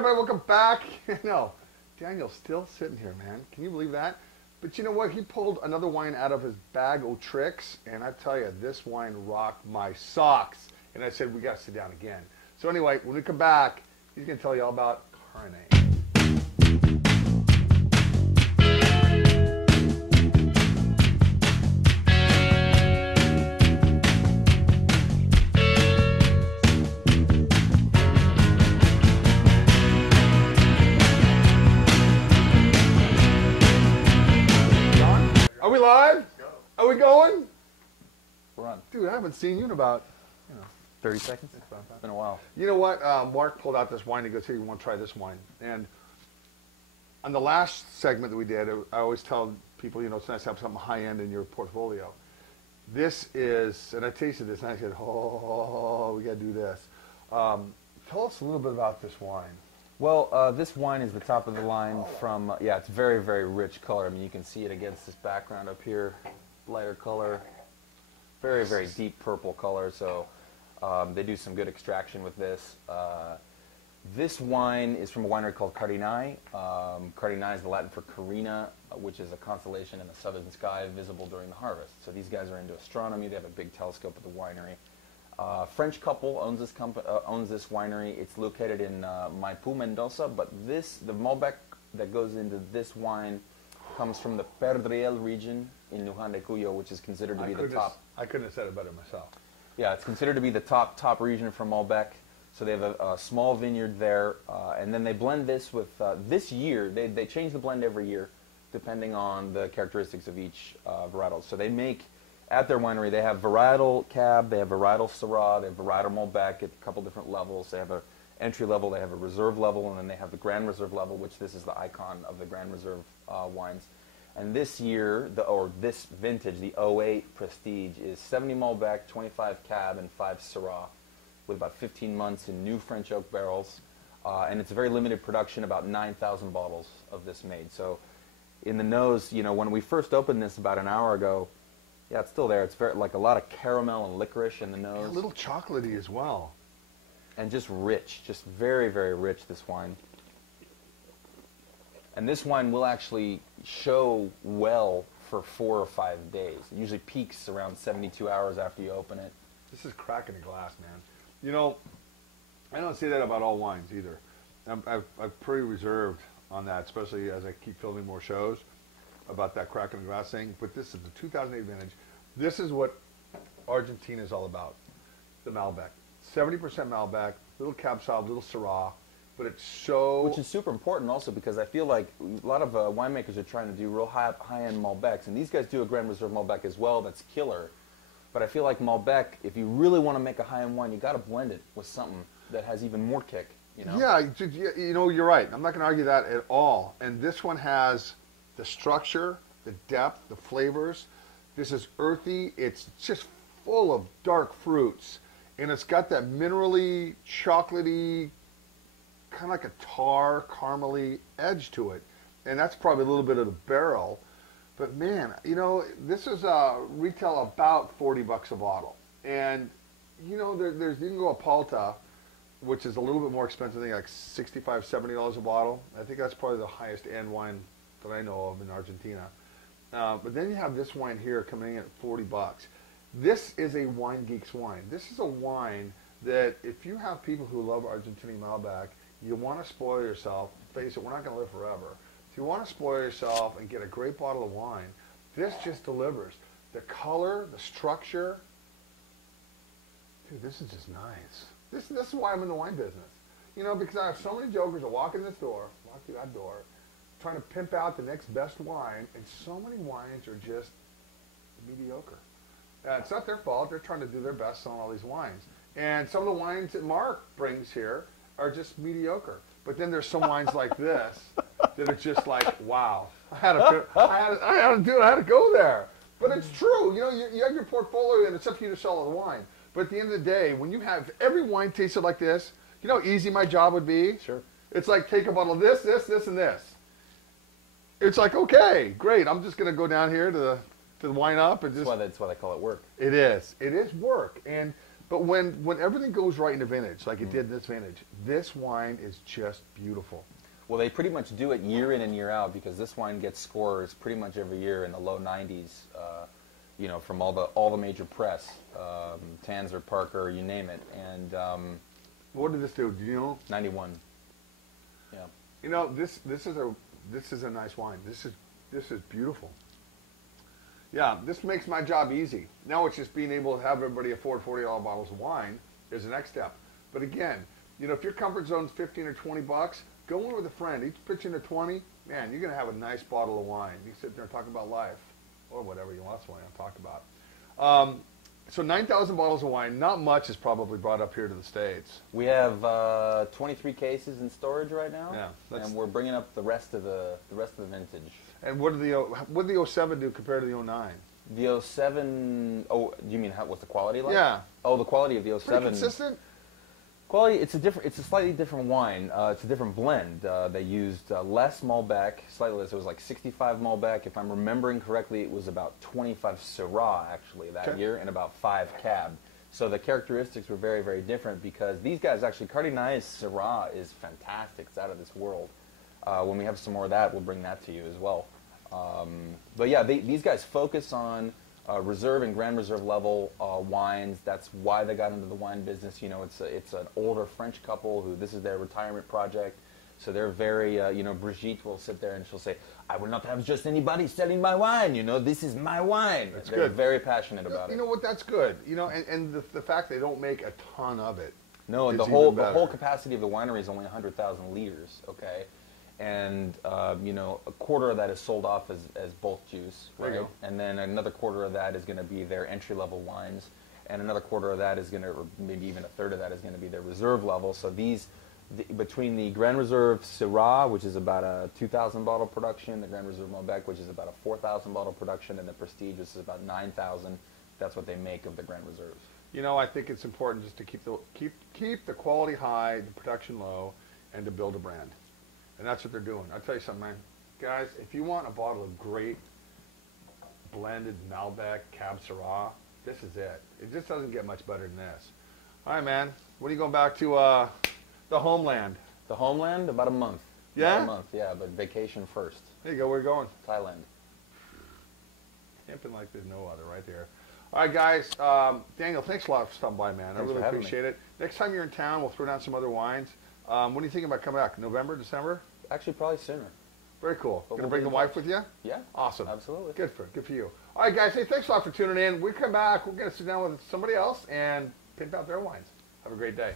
everybody, welcome back. No, Daniel's still sitting here, man. Can you believe that? But you know what? He pulled another wine out of his bag of tricks, and I tell you, this wine rocked my socks. And I said, we got to sit down again. So anyway, when we come back, he's going to tell you all about Carne. Are we live? Are we going? We're on. Dude, I haven't seen you in about 30 seconds? It's been a while. You know what? Mark pulled out this wine. He goes, "Here, you want to try this wine?" And on the last segment that we did, I always tell people, it's nice to have something high-end in your portfolio. This is, and I tasted this, and I said, oh, we got to do this. Tell us a little bit about this wine. Well, this wine is the top of the line from, it's very, very rich color. I mean, you can see it against this background up here, lighter color, very, very deep purple color. So they do some good extraction with this. This wine is from a winery called Cardinai. Cardinai is the Latin for Carina, which is a constellation in the southern sky visible during the harvest. So these guys are into astronomy. They have a big telescope at the winery. French couple owns this winery. It's located in Maipú, Mendoza, but the Malbec that goes into this wine comes from the Perdriel region in Luján de Cuyo, which is considered to be the top. I couldn't have said it better myself. Yeah, it's considered to be the top region for Malbec. So they have a small vineyard there, and then they blend this with, this year, they change the blend every year, depending on the characteristics of each varietal. So they make, at their winery, they have varietal Cab, they have varietal Syrah, they have varietal Malbec at a couple different levels. They have a entry level, they have a reserve level, and then they have the Grand Reserve level, which this is the icon of the Grand Reserve wines. And this year, this vintage, the 08 Prestige, is 70 Malbec, 25 Cab, and 5 Syrah, with about 15 months in new French oak barrels. And it's a very limited production, about 9,000 bottles of this made. So in the nose, when we first opened this about an hour ago, yeah, it's still there. It's very, like a lot of caramel and licorice in the nose. A little chocolatey as well. And just rich, just very, very rich, this wine. And this wine will actually show well for 4 or 5 days. It usually peaks around 72 hours after you open it. This is cracking a glass, man. I don't say that about all wines either. I'm pretty reserved on that, especially as I keep filming more shows about that cracking the glass thing. But this is the 2008 vintage. This is what Argentina is all about, the Malbec. 70% Malbec, little Cab Sauv, little Syrah, but it's so... Which is super important also because I feel like a lot of winemakers are trying to do real high-end Malbecs, and these guys do a Grand Reserve Malbec as well that's killer. But I feel like Malbec, if you really want to make a high-end wine, you got to blend it with something that has even more kick, Yeah, you're right. I'm not going to argue that at all. And this one has the structure, the depth, the flavors. This is earthy. It's just full of dark fruits. And it's got that minerally, chocolatey, kind of like a tar, caramely edge to it. And that's probably a little bit of the barrel. But man, this is retail about $40 a bottle. And, there's you can go a Palta, which is a little bit more expensive, I think like $65, $70 a bottle. I think that's probably the highest end wine that I know of in Argentina. But then you have this wine here coming in at $40. This is a wine geek's wine. This is a wine that if you have people who love Argentinian Malbec, you want to spoil yourself. Face it, we're not going to live forever. If you want to spoil yourself and get a great bottle of wine, this just delivers. The color, the structure. Dude, this is just nice. This is why I'm in the wine business. Because I have so many jokers that walk in this door, walk through that door, trying to pimp out the next best wine, and so many wines are just mediocre. It's not their fault. They're trying to do their best selling all these wines. And some of the wines that Mark brings here are just mediocre. But then there's some wines like this that are just like, wow. I had to go there. But it's true. You have your portfolio, and it's up to you to sell the wine. But at the end of the day, when you have every wine tasted like this, you know how easy my job would be? Sure. It's like take a bottle of this, and this. It's like, okay, great. I'm just going to go down here to the Wine Up and just... That's why they call it work. It is. It is work. And But when everything goes right in a vintage, like it did in this vintage, this wine is just beautiful. Well, they pretty much do it year in and year out because this wine gets scores pretty much every year in the low 90s. You know, from all the major press, Tanzer, Parker, you name it, and what did this do? Do you know? 91. Yeah. You know, this is a nice wine. This is beautiful. Yeah, this makes my job easy. Now it's just being able to have everybody afford $40 bottles of wine is the next step. But again, you know, if your comfort zone's 15 or 20 bucks, go in with a friend. Each pitch into 20, man, you're gonna have a nice bottle of wine. You sit there and talk about life. Or whatever you want, that's what I'm talking about. So 9,000 bottles of wine, not much is probably brought up here to the States. We have 23 cases in storage right now, Yeah, and we're bringing up the rest of the vintage. And what did the 07 do compared to the 09? The 07, oh, you mean what's the quality like? Yeah. Oh, the quality of the 07. Pretty consistent? Quality, it's a slightly different wine. It's a different blend. They used less Malbec, slightly less. It was like 65 Malbec. If I'm remembering correctly, it was about 25 Syrah actually that year, and about 5 Cab. So the characteristics were very, very different because these guys actually, Cardinal's Syrah is fantastic. It's out of this world. When we have some more of that, we'll bring that to you as well. But yeah, these guys focus on reserve and Grand Reserve level wines. That's why they got into the wine business. You know, it's an older French couple who this is their retirement project. So they're very, you know, Brigitte will sit there and she'll say, "I will not have just anybody selling my wine. You know, this is my wine." That's they're good. very passionate about it. You know what? That's good. You know, and the fact they don't make a ton of it. No, and the whole capacity of the winery is only 100,000 liters. Okay. And you know, a quarter of that is sold off as bulk juice, right? There you go. And then another quarter of that is going to be their entry-level wines, and another quarter of that is going to, or maybe even a third of that is going to be their reserve level. So between the Grand Reserve Syrah, which is about a 2,000 bottle production, the Grand Reserve Malbec, which is about a 4,000 bottle production, and the Prestige, which is about 9,000. That's what they make of the Grand Reserves. You know, I think it's important just to keep the quality high, the production low, and to build a brand. And that's what they're doing. I'll tell you something, man. Guys, if you want a bottle of great blended Malbec Cab Syrah, this is it. It just doesn't get much better than this. All right, man. When are you going back to the homeland? The homeland? About a month. Yeah? About a month, yeah, but vacation first. There you go. Where are you going? Thailand. Camping like there's no other right there. All right, guys. Daniel, thanks a lot for stopping by, man. I really appreciate it. Next time you're in town, we'll throw down some other wines. When do you think about coming back? November, December? Actually, probably sooner. Very cool. But Gonna we'll bring the wife with you? Yeah. Awesome. Absolutely. Good for you. All right, guys. Hey, thanks a lot for tuning in. We come back. We're gonna sit down with somebody else and pimp out their wines. Have a great day.